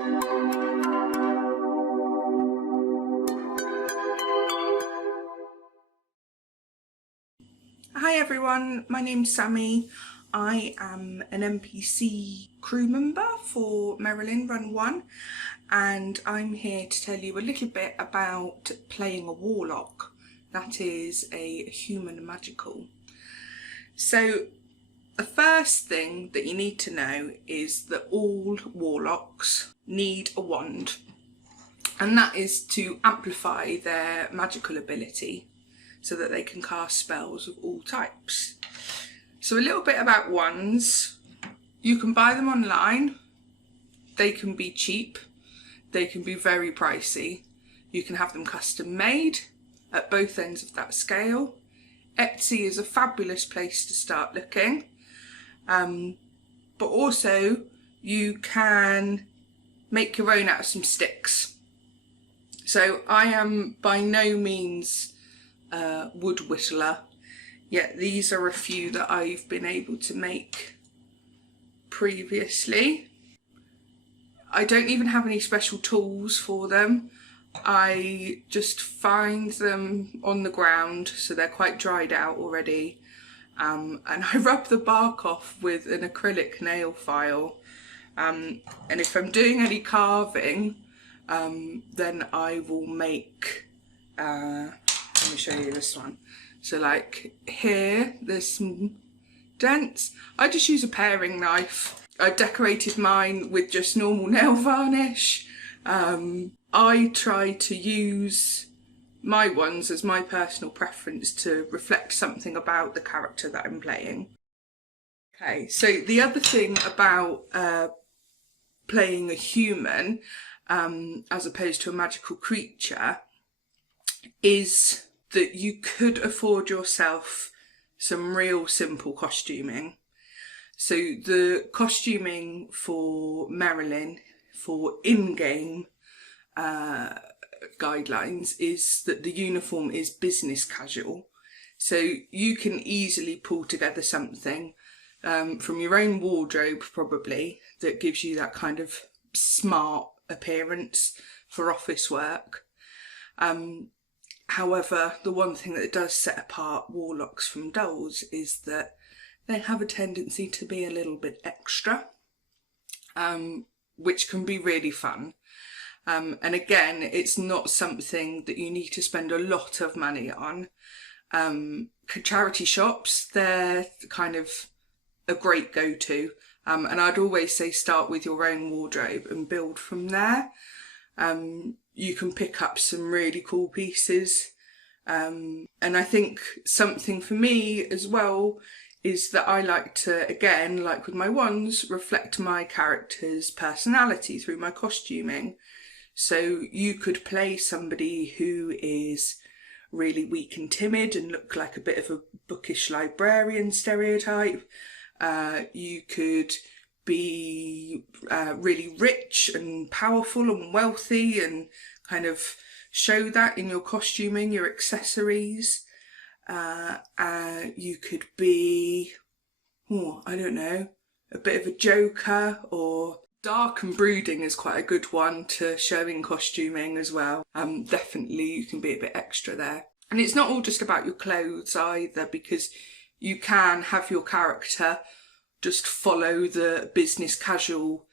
Hi everyone, my name's Sammy. I am an NPC crew member for Merrolyn Run 1 and I'm here to tell you a little bit about playing a Warlock, that is a human magical. So the first thing that you need to know is that all Warlocks need a wand, and that is to amplify their magical ability so that they can cast spells of all types. So a little bit about wands. You can buy them online. They can be cheap. They can be very pricey. You can have them custom made at both ends of that scale. Etsy is a fabulous place to start looking. But also you can make your own out of some sticks. So I am by no means wood whittler, yet these are a few that I've been able to make previously. I don't even have any special tools for them. I just find them on the ground, so they're quite dried out already, and I rub the bark off with an acrylic nail file, and if I'm doing any carving, then I will make let me show you this one. So like here, there's some dents. I just use a paring knife. I decorated mine with just normal nail varnish. I try to use my ones as my personal preference to reflect something about the character that I'm playing. Okay, so the other thing about playing a human as opposed to a magical creature is that you could afford yourself some real simple costuming. So the costuming for Merrolyn for in-game guidelines is that the uniform is business casual. So you can easily pull together something from your own wardrobe probably that gives you that kind of smart appearance for office work. However, the one thing that does set apart Warlocks from dolls is that they have a tendency to be a little bit extra, which can be really fun. And again, it's not something that you need to spend a lot of money on. Charity shops, they're kind of a great go-to. And I'd always say start with your own wardrobe and build from there. You can pick up some really cool pieces. And I think something for me as well is that I like to, again, like with my wands, reflect my character's personality through my costuming. So you could play somebody who is really weak and timid and look like a bit of a bookish librarian stereotype. You could be really rich and powerful and wealthy and kind of show that in your costuming, your accessories. You could be, I don't know, a bit of a joker, or dark and brooding is quite a good one to show in costuming as well. Definitely you can be a bit extra there. And it's not all just about your clothes either, because you can have your character just follow the business casual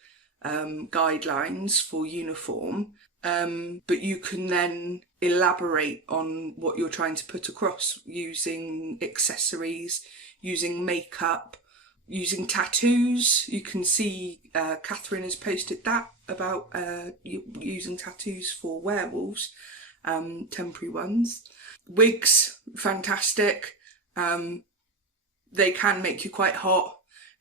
guidelines for uniform, but you can then elaborate on what you're trying to put across using accessories, using makeup, using tattoos. You can see Catherine has posted that about using tattoos for werewolves, temporary ones. Wigs, fantastic. They can make you quite hot.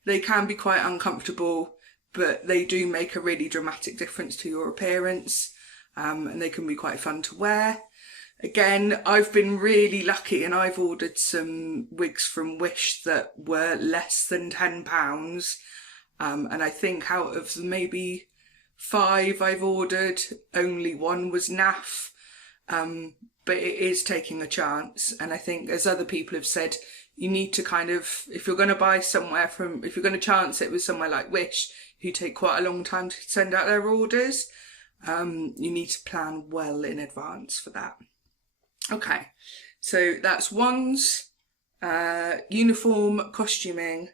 They can be quite uncomfortable, but they do make a really dramatic difference to your appearance, and they can be quite fun to wear. Again, I've been really lucky and I've ordered some wigs from Wish that were less than £10, and I think out of the maybe 5 I've ordered, only 1 was naff, but it is taking a chance. And I think, as other people have said, you need to kind of, if you're going to buy somewhere from, if you're going to chance it with somewhere like Wish, who take quite a long time to send out their orders. You need to plan well in advance for that. Okay, so that's wands, uniform costuming.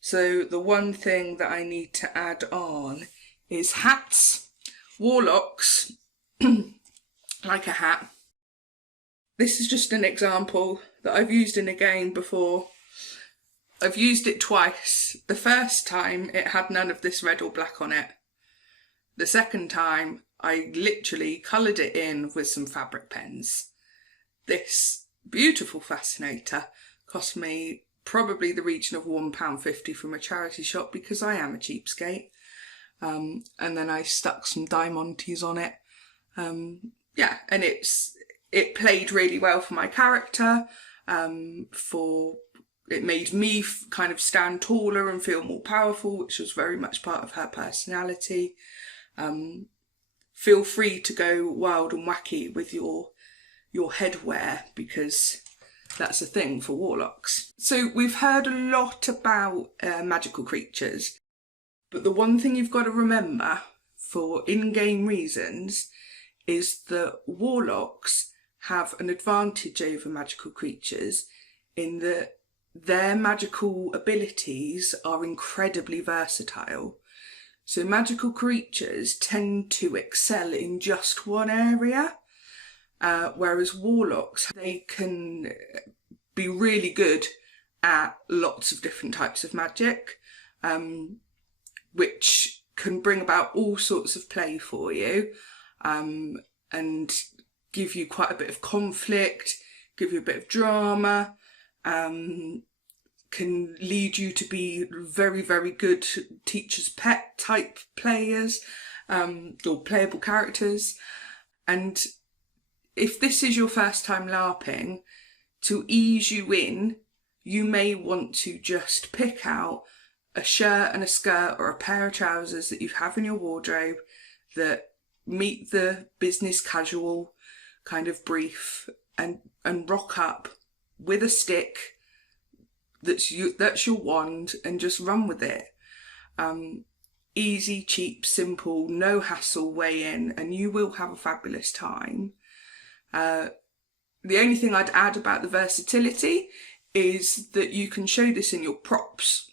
So the one thing that I need to add on is hats. Warlocks like a hat. This is just an example that I've used in a game before. I've used it twice. The first time it had none of this red or black on it. The second time I literally coloured it in with some fabric pens. This beautiful fascinator cost me probably the region of £1.50 from a charity shop because I am a cheapskate. And then I stuck some diamantes on it. Yeah, and it played really well for my character. It made me kind of stand taller and feel more powerful, which was very much part of her personality. Feel free to go wild and wacky with your headwear, because that's a thing for warlocks. So we've heard a lot about magical creatures, but the one thing you've got to remember for in-game reasons is that warlocks have an advantage over magical creatures in that their magical abilities are incredibly versatile. So magical creatures tend to excel in just one area, whereas warlocks, they can be really good at lots of different types of magic, which can bring about all sorts of play for you, and give you quite a bit of conflict, give you a bit of drama, can lead you to be very, very good teacher's pet type players, or playable characters. And if this is your first time LARPing, to ease you in, you may want to just pick out a shirt and a skirt or a pair of trousers that you have in your wardrobe that meet the business casual kind of brief, and rock up with a stick that's your wand, and just run with it. Easy, cheap, simple, no hassle way in, and you will have a fabulous time. The only thing I'd add about the versatility is that you can show this in your props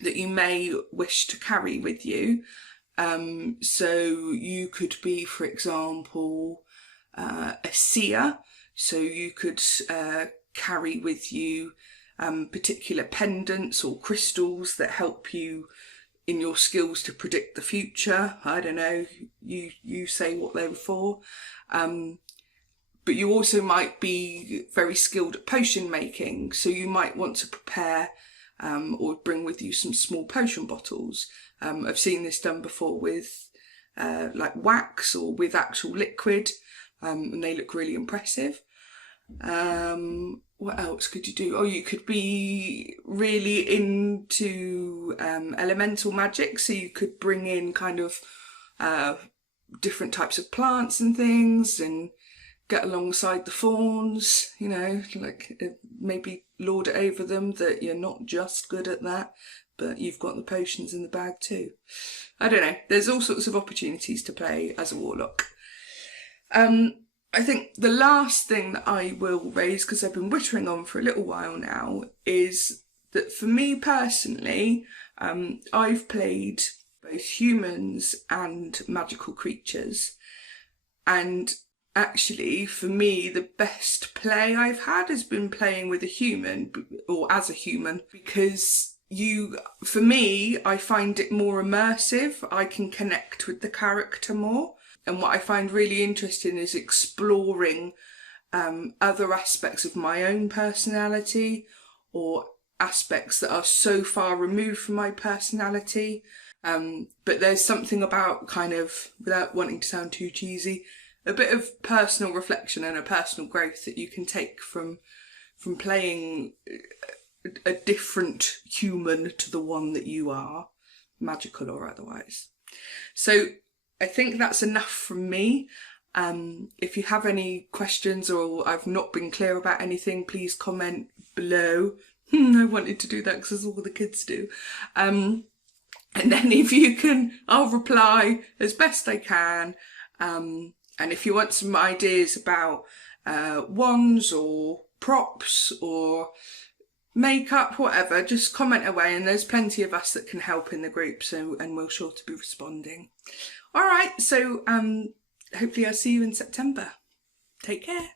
that you may wish to carry with you. So you could be, for example, a seer, so you could carry with you particular pendants or crystals that help you in your skills to predict the future. I don't know, you say what they were for. But you also might be very skilled at potion making, so you might want to prepare or bring with you some small potion bottles. I've seen this done before with like wax or with actual liquid, and they look really impressive. What else could you do? Oh, you could be really into elemental magic, so you could bring in kind of different types of plants and things, and get alongside the fauns, you know, like maybe lord it over them that you're not just good at that, but you've got the potions in the bag too. I don't know, there's all sorts of opportunities to play as a warlock. I think the last thing that I will raise, because I've been whittering on for a little while now, is that for me personally, I've played both humans and magical creatures, and actually, for me, the best play I've had has been playing with a human, or as a human, because for me, I find it more immersive. I can connect with the character more. And what I find really interesting is exploring other aspects of my own personality, or aspects that are so far removed from my personality. But there's something about kind of, without wanting to sound too cheesy, a bit of personal reflection and a personal growth that you can take from playing a different human to the one that you are, magical or otherwise. So I think that's enough from me. If you have any questions or I've not been clear about anything, please comment below. I wanted to do that because that's all the kids do. And then if you can, I'll reply as best I can. And if you want some ideas about wands or props or makeup, whatever, just comment away, and there's plenty of us that can help in the group, and we're sure to be responding. All right, so hopefully I'll see you in September. Take care.